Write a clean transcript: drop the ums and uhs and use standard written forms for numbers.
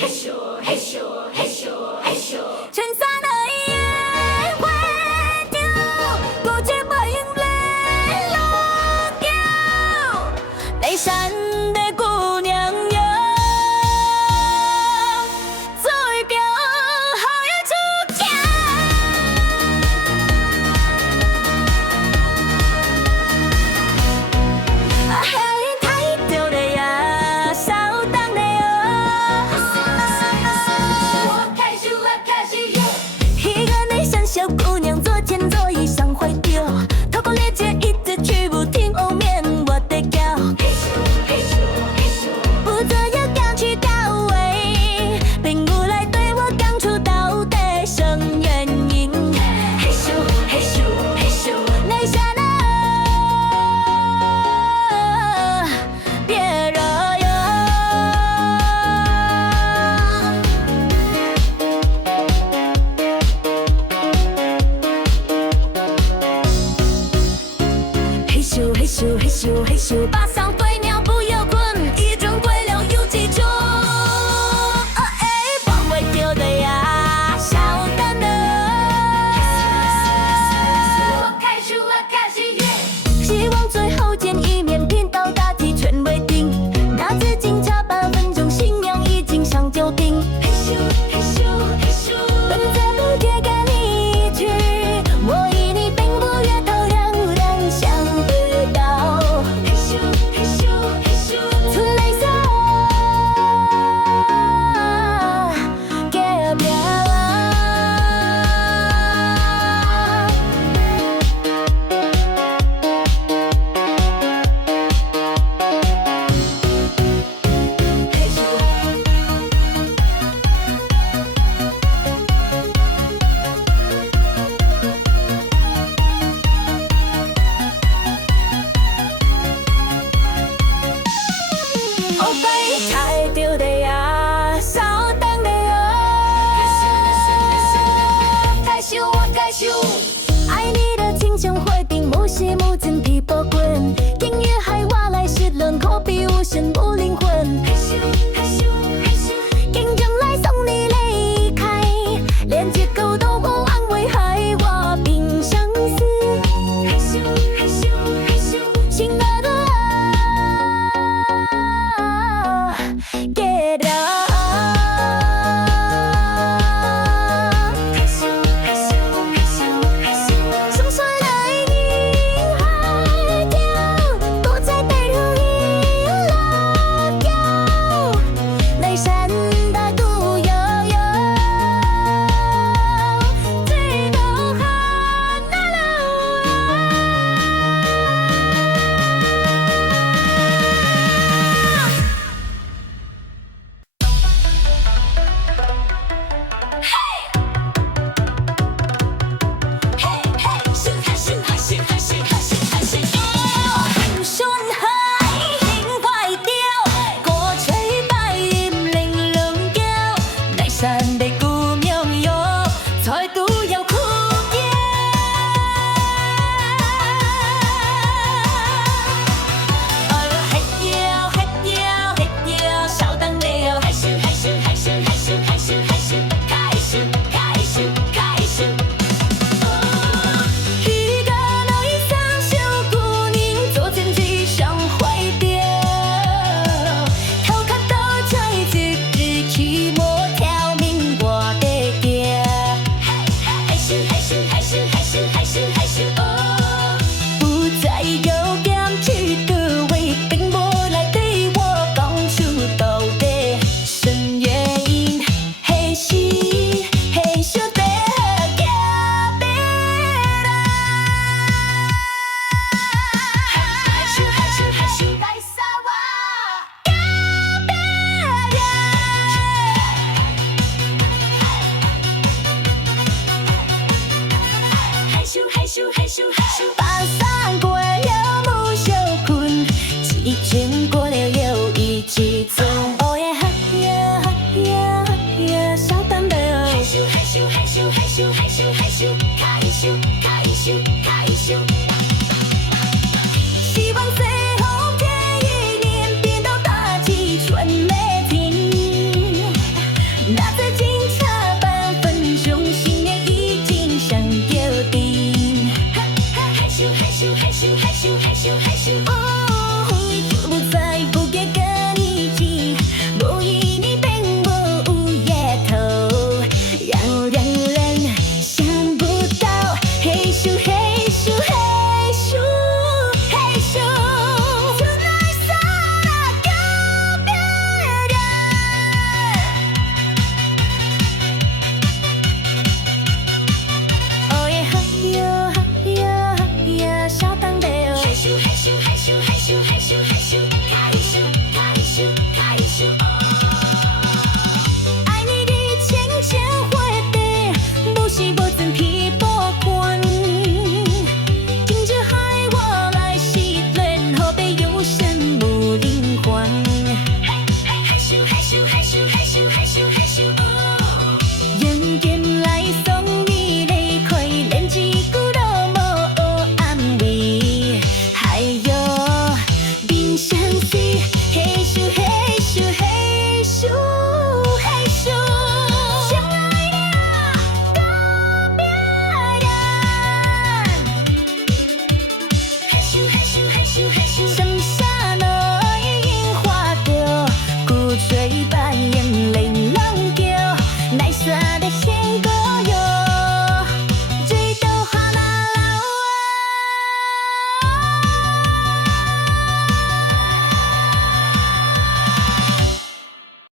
穿山的夜会丢，孤绝不应泪落掉。内山的姑娘哟，最表好要出嫁。海太丢的呀，少当的哟。一个内向小姑娘，左前左右上怀丢，透过链接一直去不停，后面我的脚，不这样刚去到位，并不来对我刚出道的生原因。内向的别惹哟。嘿咻，把上对鸟不要困，一准对了有几种。不会丢的呀，小胆的。希望最后见一面，拼到大体全为定。那至今差8分钟，新娘已经上酒店。本着不贴跟你去，我与你并不约头，让想不到。出来撒，给表哦，被踩丢的呀，少当的哟。害羞我害羞，爱你的倾向会并不是目前皮包滚，音乐海话来是轮廓比无限不灵魂。紧张来送你离开，连借口都不安慰，害我并相思。心爱的啊，给了。深邃的银海跳，躲在背后一拉掉。内山。